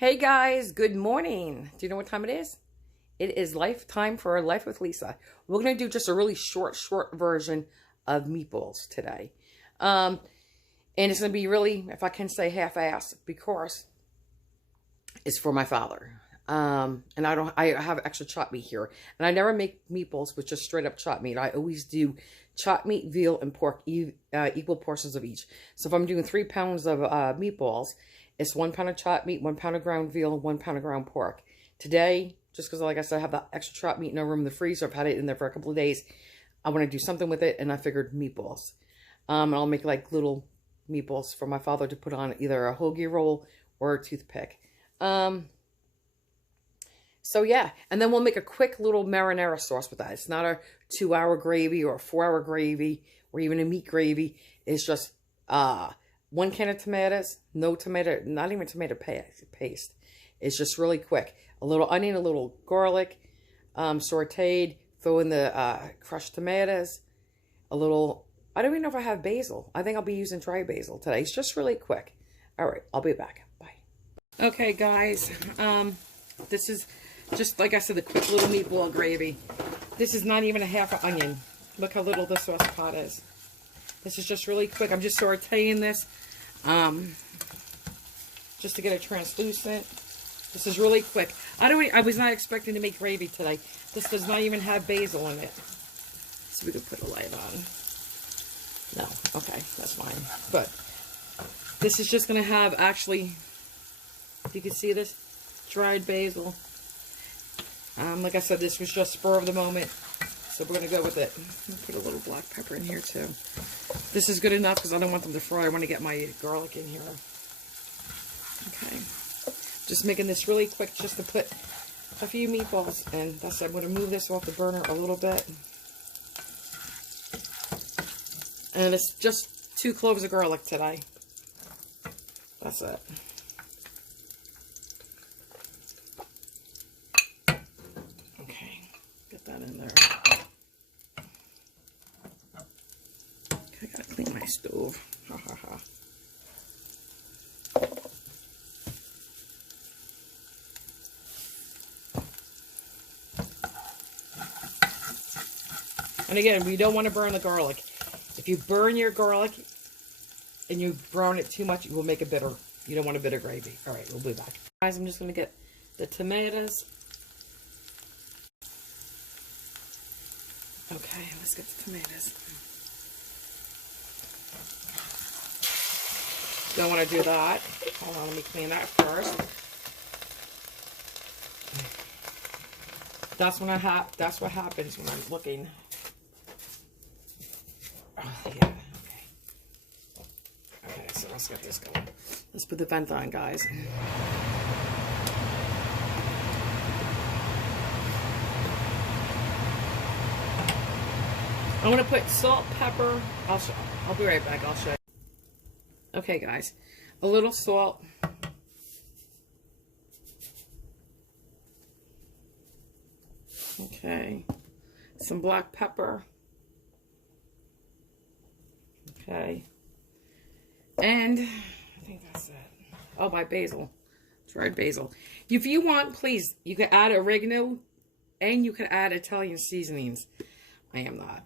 Hey guys, good morning. Do you know what time it is? It is time for Life with Lisa. We're going to do just a really short version of meatballs today. And it's going to be really, if I can say half-assed, because it's for my father. And I have extra chopped meat here. And I never make meatballs with just straight up chopped meat. I always do chopped meat, veal, and pork, equal portions of each. So if I'm doing 3 pounds of meatballs, it's 1 pound of chopped meat, 1 pound of ground veal, and 1 pound of ground pork. Today, just because, like I said, I have that extra chopped meat no room in the freezer. I've had it in there for a couple of days. I want to do something with it, and I figured meatballs. And I'll make like little meatballs for my father to put on either a hoagie roll or a toothpick. So yeah, and then we'll make a quick little marinara sauce with that. It's not a 2-hour gravy or a 4-hour gravy or even a meat gravy. It's just 1 can of tomatoes, no tomato, not even tomato paste. It's just really quick. A little onion, a little garlic, sauteed. Throw in the crushed tomatoes. A little, I don't even know if I have basil. I think I'll be using dry basil today. It's just really quick. All right, I'll be back. Bye. Okay, guys. This is just, like I said, the quick little meatball gravy. This is not even a half an onion. Look how little the sauce pot is. This is just really quick. I'm just sauteing this just to get it translucent. This is really quick. I was not expecting to make gravy today. This does not even have basil in it. So we could put a light on. No, okay, that's fine. But this is just going to have, actually, if you can see this, dried basil. Like I said, this was just spur of the moment. So we're going to go with it. I'm going to put a little black pepper in here too. This is good enough because I don't want them to fry. I want to get my garlic in here. Okay. Just making this really quick just to put a few meatballs in. That's it. I'm going to move this off the burner a little bit. And it's just 2 cloves of garlic today. That's it. Okay. Get that in there. I gotta clean my stove. Ha ha ha. And again, we don't want to burn the garlic. If you burn your garlic and you brown it too much, it will make it bitter. You don't want a bitter gravy. All right, we'll be back. Guys, I'm just going to get the tomatoes. Okay, let's get the tomatoes. Don't want to do that. Hold on, let me clean that first. That's what happens when I'm looking. Oh, yeah, okay. Okay, so let's get this going. Let's put the vent on, guys. I'm gonna put salt, pepper. I'll be right back. I'll show you. Okay, guys, a little salt. Okay, some black pepper. Okay, and I think that's it. Oh, my basil, dried basil. If you want, please, you could add oregano, and you could add Italian seasonings. I am not.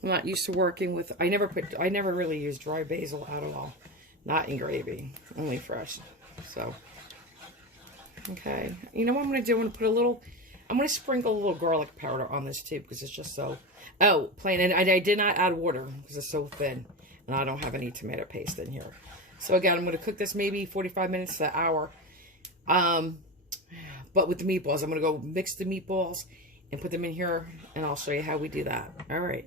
I'm not used to working with, I never really use dry basil at all. Not in gravy, only fresh. So, okay. You know what I'm going to do? I'm going to put I'm going to sprinkle a little garlic powder on this too, because it's just so, plain. And I did not add water because it's so thin. And I don't have any tomato paste in here. So again, I'm going to cook this maybe 45 minutes to an hour. But with the meatballs, I'm going to go mix the meatballs and put them in here. And I'll show you how we do that. All right.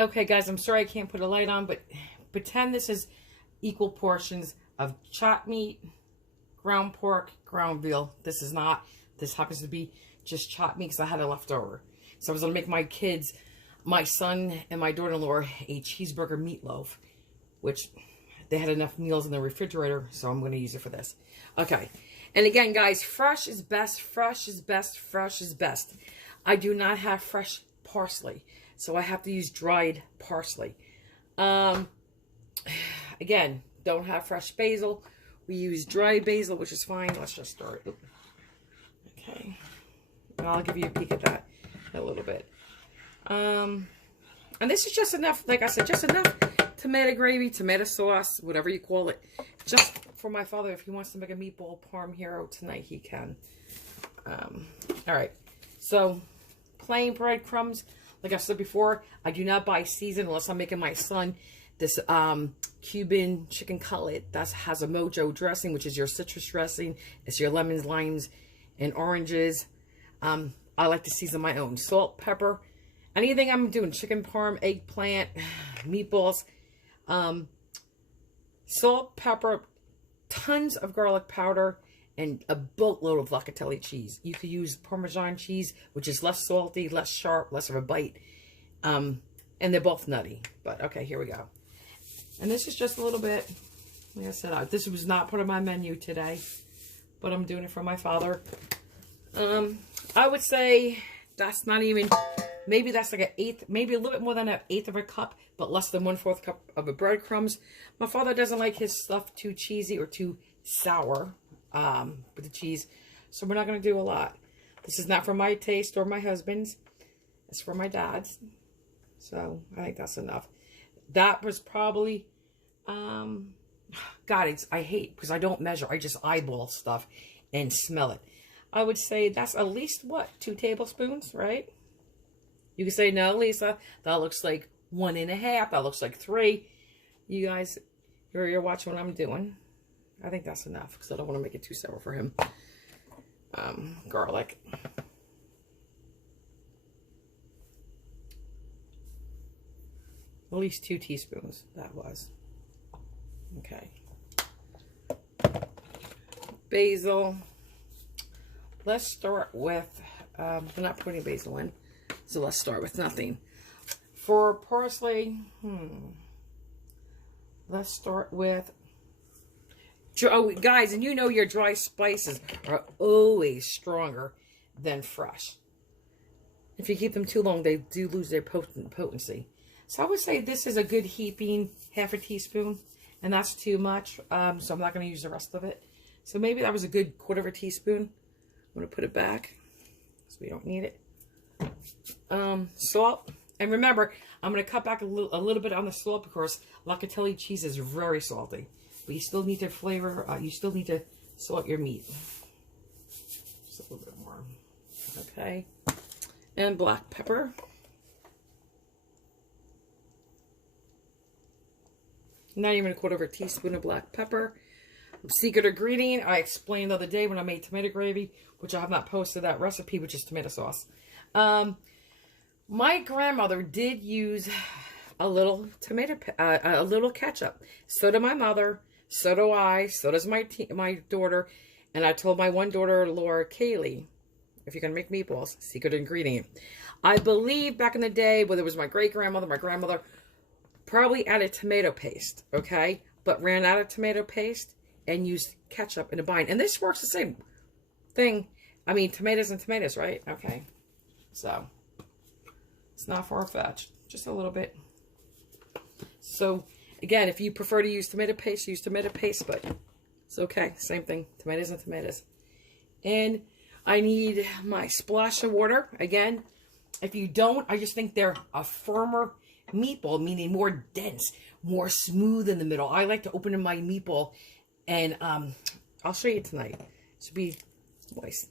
Okay, guys, I'm sorry I can't put a light on, but pretend this is equal portions of chopped meat, ground pork, ground veal. This is not. This happens to be just chopped meat because I had it left over. So I was going to make my kids, my son and my daughter-in-law, a cheeseburger meatloaf, which they had enough meals in the refrigerator, so I'm going to use it for this. Okay. And again, guys, fresh is best. Fresh is best. Fresh is best. I do not have fresh parsley, so I have to use dried parsley. Again, don't have fresh basil. We use dry basil, which is fine. Let's just start. Okay. And I'll give you a peek at that in a little bit. And this is just enough, like I said, just enough tomato gravy, tomato sauce, whatever you call it. Just for my father, if he wants to make a meatball parm hero tonight, he can. All right. So, plain breadcrumbs. Like I said before, I do not buy seasoned unless I'm making my son this Cuban chicken cutlet that has a mojo dressing, which is your citrus dressing. It's your lemons, limes, and oranges. I like to season my own. Salt, pepper, anything I'm doing. Chicken parm, eggplant, meatballs. Salt, pepper, tons of garlic powder, and a boatload of locatelli cheese. You could use Parmesan cheese, which is less salty, less sharp, less of a bite. And they're both nutty. But, okay, here we go. And this is just a little bit, like I said, this was not part of my menu today, but I'm doing it for my father. I would say that's not even, maybe that's like an eighth, maybe a little bit more than an eighth of a cup, but less than 1/4 cup of a breadcrumbs. My father doesn't like his stuff too cheesy or too sour with the cheese, so we're not going to do a lot. This is not for my taste or my husband's. It's for my dad's. So I think that's enough. That was probably, God, I hate, because I don't measure. I just eyeball stuff and smell it. I would say that's at least, what, 2 tablespoons, right? You can say, no, Lisa, that looks like 1.5. That looks like 3. You guys, you're watching what I'm doing. I think that's enough, because I don't want to make it too sour for him. Garlic. At least 2 teaspoons, that was. Okay. Basil. Let's start with, we're not putting basil in, so let's start with nothing. For parsley, let's start with, oh, guys, and you know your dry spices are always stronger than fresh. If you keep them too long, they do lose their potency. So I would say this is a good heaping, 1/2 teaspoon, and that's too much, so I'm not going to use the rest of it. So maybe that was a good 1/4 teaspoon. I'm going to put it back, so we don't need it. Salt, and remember, I'm going to cut back a little bit on the salt because locatelli cheese is very salty, but you still need to flavor, you still need to salt your meat. Just a little bit more, okay, and black pepper. Not even a 1/4 teaspoon of black pepper. Secret ingredient, I explained the other day when I made tomato gravy, which I have not posted that recipe, which is tomato sauce. My grandmother did use a little a little ketchup. So did my mother. So do I. So does my daughter. And I told my one daughter, Laura Kaylee, if you're going to make meatballs, secret ingredient. I believe back in the day, whether it was my great-grandmother, my grandmother, probably added tomato paste, okay? But ran out of tomato paste and used ketchup in a bind. And this works the same thing. I mean, tomatoes and tomatoes, right? Okay. So, it's not far-fetched. Just a little bit. So, again, if you prefer to use tomato paste, use tomato paste, but it's okay. Same thing. Tomatoes and tomatoes. And I need my splash of water. Again, if you don't, I just think they're a firmer meatball, meaning more dense, more smooth in the middle. I like to open in my meatball, and I'll show you tonight. It should be moist.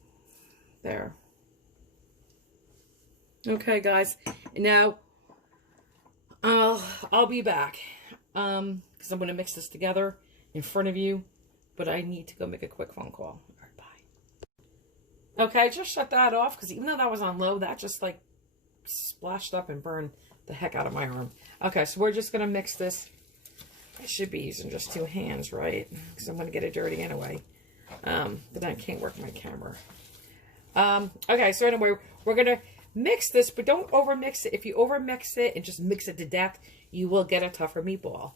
There. Okay, guys. Now, I'll be back, because I'm going to mix this together in front of you, but I need to go make a quick phone call. All right, bye. Okay, I just shut that off, because even though that was on low, that just, like, splashed up and burned the heck out of my arm. Okay, so we're just going to mix this. I should be using just 2 hands, right? Because I'm going to get it dirty anyway. But then I can't work my camera. Okay, so anyway, we're going to mix this, but don't overmix it. If you overmix it and just mix it to death, you will get a tougher meatball.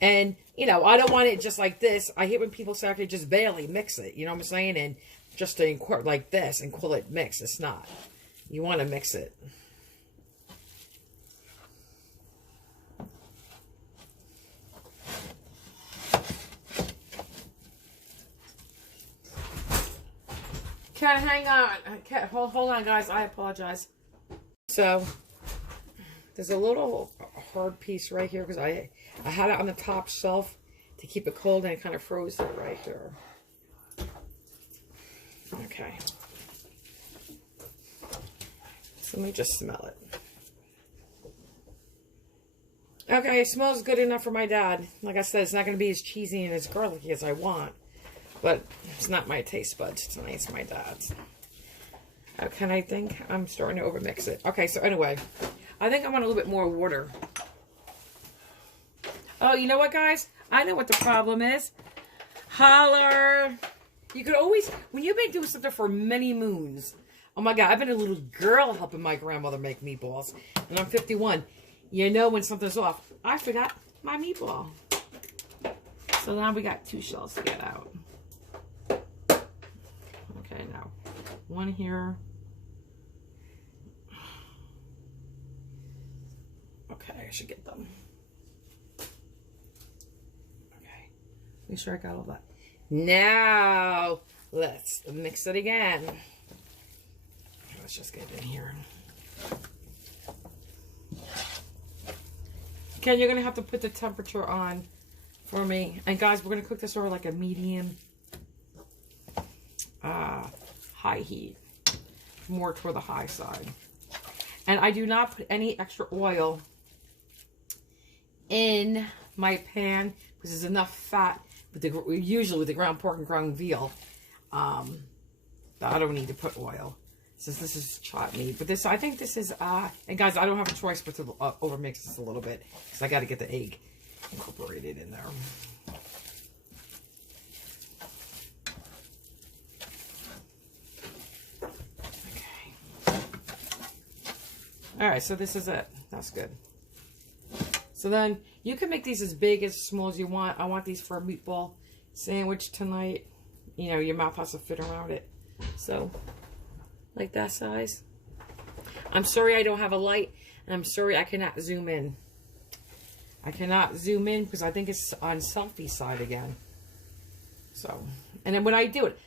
And, you know, I don't want it just like this. I hate when people say, okay, just barely mix it. You know what I'm saying? And just to inquire like this and call it mix. It's not. You want to mix it. Ken, hang on. Ken, hold on, guys. I apologize. So, there's a little hard piece right here because I had it on the top shelf to keep it cold, and it kind of froze it right here. Okay. So let me just smell it. Okay, it smells good enough for my dad. Like I said, it's not going to be as cheesy and as garlicky as I want. But it's not my taste buds tonight, it's my dad's. Okay, I think I'm starting to overmix it. Okay, so anyway, I think I want a little bit more water. Oh, you know what, guys? I know what the problem is. Holler. You could always, when you've been doing something for many moons, oh my God, I've been a little girl helping my grandmother make meatballs, and I'm 51. You know when something's off. I forgot my meatball. So now we got 2 shells to get out. Okay, now one here. Okay, I should get them. Okay, make sure I got all that. Now, let's mix it again. Let's just get in here. Ken, you're going to have to put the temperature on for me. And guys, we're going to cook this over like a medium high heat. More toward the high side. And I do not put any extra oil in my pan because there's enough fat with usually with the ground pork and ground veal that I don't need to put oil since this is chopped meat. But this, I think this is and guys, I don't have a choice but to overmix this a little bit because I got to get the egg incorporated in there. Okay. All right, so this is it. That's good. So then you can make these as big as small as you want. I want these for a meatball sandwich tonight. You know, your mouth has to fit around it. So, like that size. I'm sorry I don't have a light. And I'm sorry I cannot zoom in. I cannot zoom in because I think it's on selfie side again. So, and then when I do it,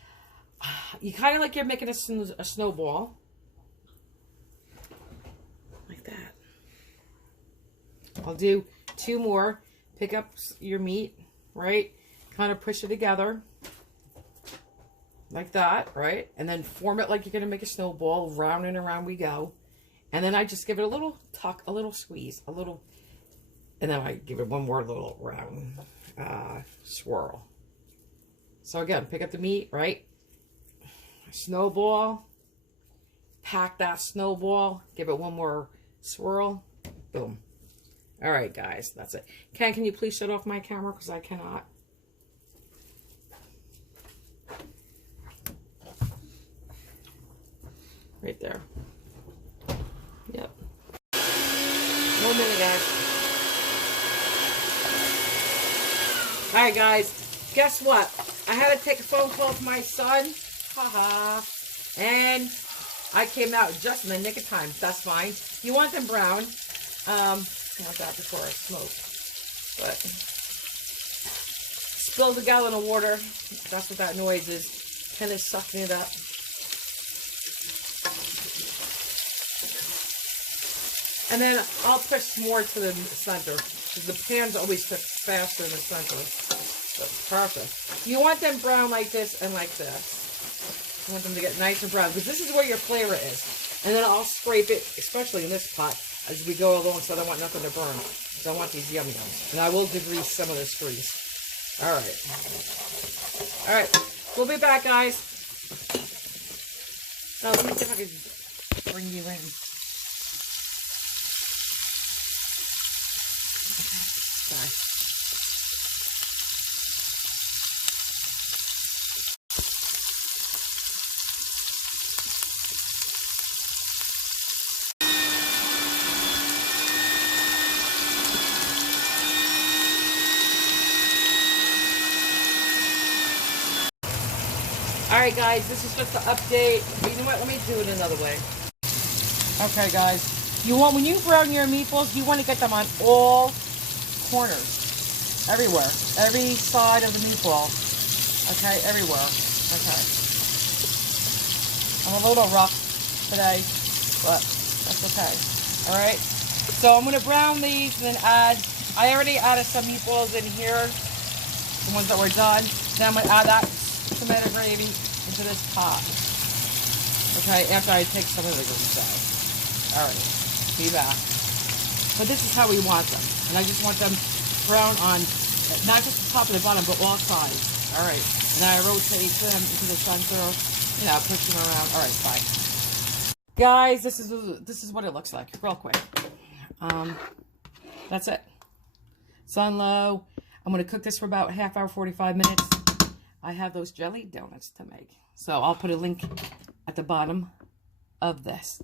you kind of like you're making a snowball. Like that. I'll do 2 more. Pick up your meat, right? Kind of push it together. Like that, right? And then form it like you're going to make a snowball. Round and around we go. And then I just give it a little tuck, a little squeeze, a little... And then I give it one more little round swirl. So again, pick up the meat, right? Snowball. Pack that snowball. Give it one more swirl. Boom. All right, guys, that's it. Ken, can you please shut off my camera because I cannot? Right there. Yep. 1 minute, guys. All right, guys. Guess what? I had to take a phone call to my son. Haha. And I came out just in the nick of time. That's fine. You want them brown. I want that before I smoke. But spilled a gallon of water. That's what that noise is. Ken is sucking it up. And then I'll push more to the center. Because the pan's always cooks faster in the center. That's perfect. You want them brown like this and like this. You want them to get nice and brown. Because this is where your flavor is. And then I'll scrape it, especially in this pot, as we go along, so I don't want nothing to burn. So I want these yum yums. And I will degrease some of this grease. Alright. Alright. We'll be back, guys. Now, let me see if I can bring you in. Okay. Bye. Alright guys, this is just an update. You know what, let me do it another way. Okay guys, when you brown your meatballs, you want to get them on all corners. Everywhere. Every side of the meatball. Okay, everywhere. Okay. I'm a little rough today, but that's okay. All right. So I'm going to brown these and then add, I already added some meatballs in here, the ones that were done. Then I'm going to add that tomato gravy into this pot. Okay, after I take some of the grease out. All right, be back. But this is how we want them. And I just want them brown on, not just the top and the bottom, but all sides. All right, and then I rotate them into the center. You know, push them around. All right, bye. Guys, this is what it looks like, real quick. That's it. It's on low. I'm going to cook this for about half hour, 45 minutes. I have those jelly donuts to make. So I'll put a link at the bottom of this.